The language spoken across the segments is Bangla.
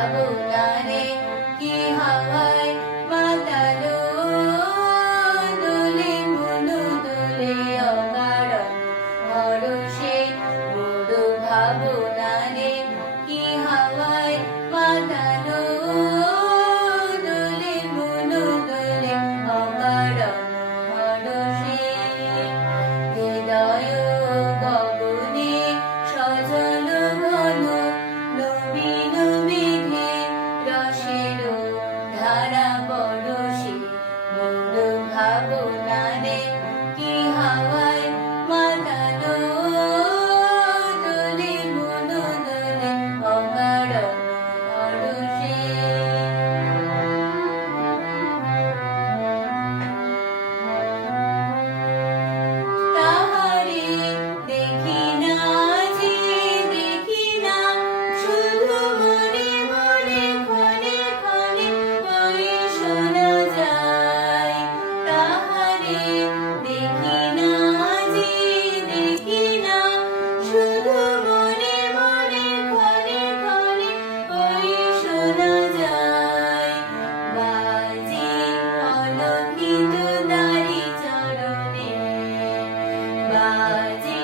ভাবনারে কি হাওয়ায় মাতালো দোলে মনু দোলে অকারণ পরশে মরু ভাবনারে কি হাওয়ায় মাতালো দোলে মনু দোলে অকারণ পরশে হৃদয় গগনে সজল ঘন নবীন মেঘে রসের ধারা বরষে মরু ভাবনারে কি হাওয়ায় মাতালো দোলে মনু দোলে অকারণ পরশে তাহারে দেখি না যে দেখি না শুধু মনে মনে ক্ষণে ক্ষণে ওই শোনা যায় তাহারে দেখি না যে দেখি না শুধু মনে মনে ক্ষণে ক্ষণে ওই শোনা যায় বাজে অলকিত দারি চরণে বাজে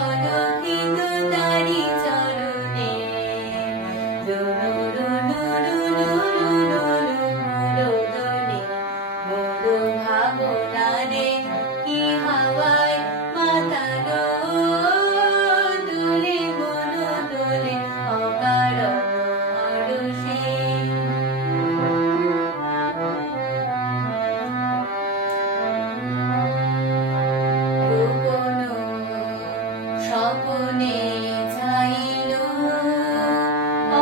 অলকিত তারি চরণে রুনু রুনু রুনু রুনু রুদনে মরু ভাবনারে কি হাওয়ায় মাতালো দোলে মনু দোলে অকারণ পরশে গোপন স্বপনে ছাইল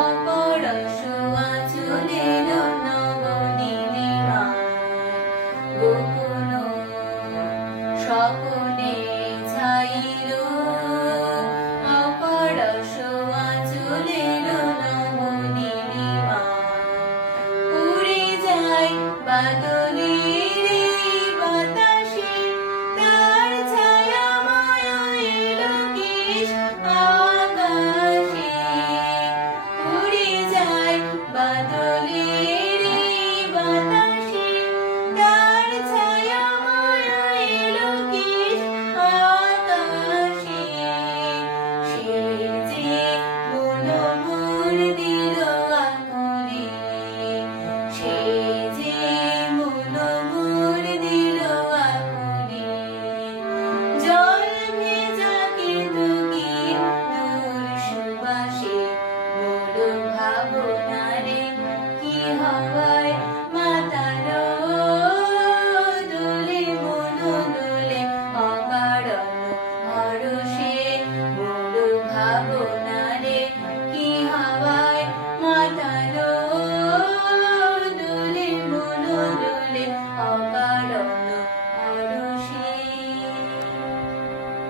অপরশ আঁচলের নবনীলিমা গোপন স্বপনে ছাইল অপরশ আঁচলের নবনীলিমা উড়ে যায় বাদলের বাতাসে তার ছায়াময় এলো কেশ